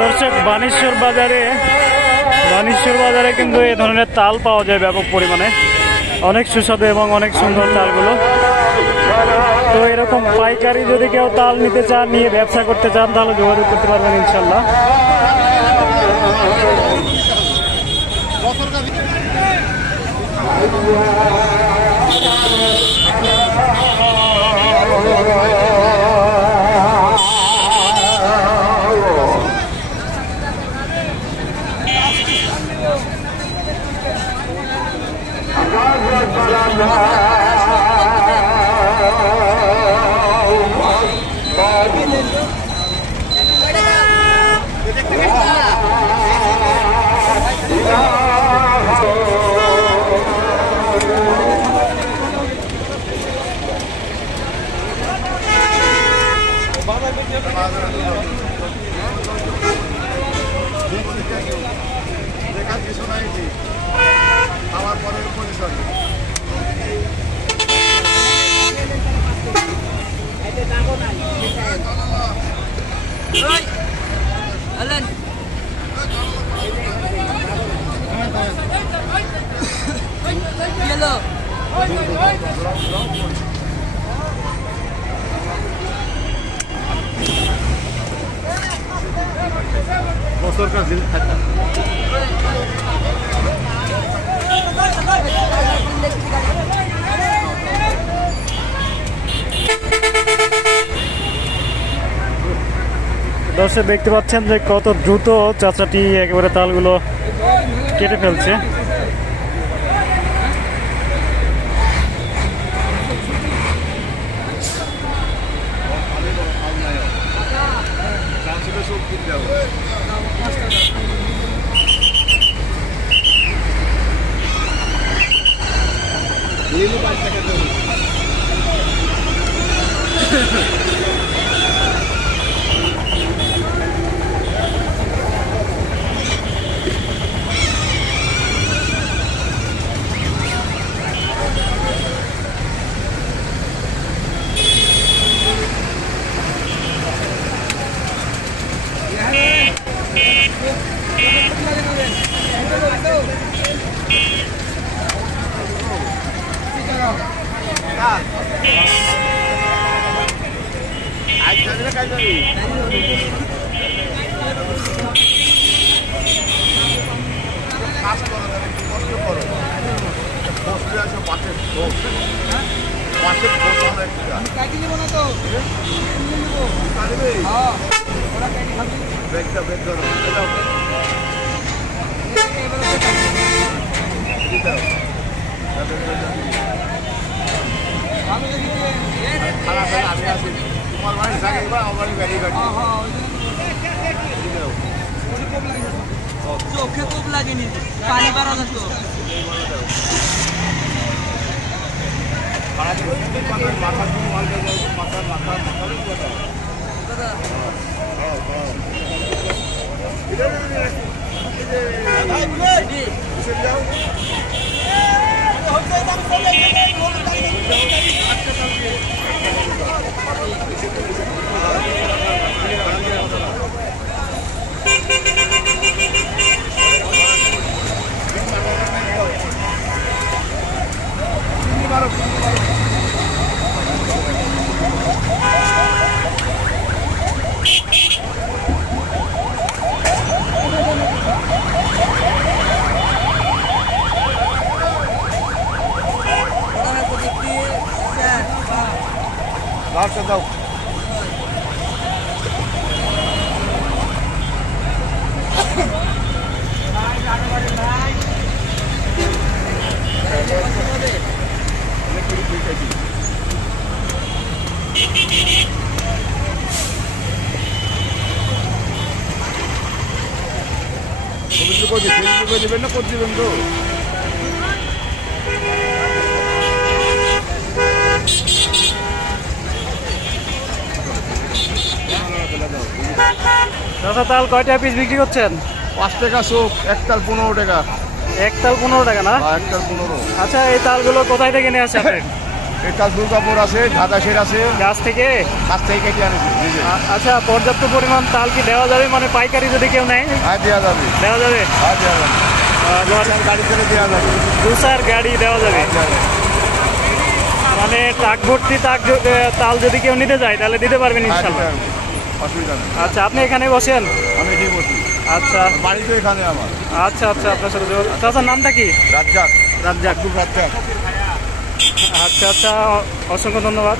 দর্শক বানেশ্বর বাজারে কিন্তু এই ধরনের তাল পাওয়া যায় ব্যাপক পরিমাণে, অনেক সুস্বাদু এবং অনেক সুন্দর তালগুলো। তো এরকম পাইকারি যদি কেউ তাল নিতে চান, নিয়ে ব্যবসা করতে চান, তাহলে যোগাযোগ করতে পারবেন ইনশাল্লাহ। দর্শক দেখতে পাচ্ছেন যে কত দ্রুত চাচাটি একেবারে তালগুলো কেটে ফেলছে। চোখে খুব লাগেনি, পানি বাড়ানো তো দাও। দিবেন না করে দিবেন তো দাদা তাল কয়টা পিস বিক্রি করছেন? 5 টাকা চোখ, এক তাল 15 টাকা। এক তাল 15 টাকা না? এক তাল 15। আচ্ছা এই তালগুলো কোথায় থেকে নিয়ে আসেন আপনি? এটা দুর্গাপুর আছে, ঢাকাশের আছে, গাছ থেকে? কাছ থেকে কেটে আনেছে নিজে। আচ্ছা, পর্যাপ্ত পরিমাণ তাল কি দেওয়া যাবে, মানে পাইকারি যদি কেউ নেয় আর দেওয়া যাবে, দেওয়া যাবে? আর দেওয়া যাবে, গাড়ি করে দেওয়া যাবে, 2-4 গাড়ি দেওয়া যাবে, মানে ট্রাক ভর্তি তাল যদি কেউ নিতে যায় তাহলে দিতে পারবেন ইনশাল্লাহ? অসুবিধা নেই। আচ্ছা, আপনি এখানে বসেন? আমি এখানে বসি, আচ্ছা বাড়ি তো এখানে আমার। আচ্ছা আচ্ছা, আপনার সাথে চাচার নামটা কি? রাজ্জাক, রাজ্জাক। রাজ্জাক। আচ্ছা আচ্ছা, অসংখ্য ধন্যবাদ।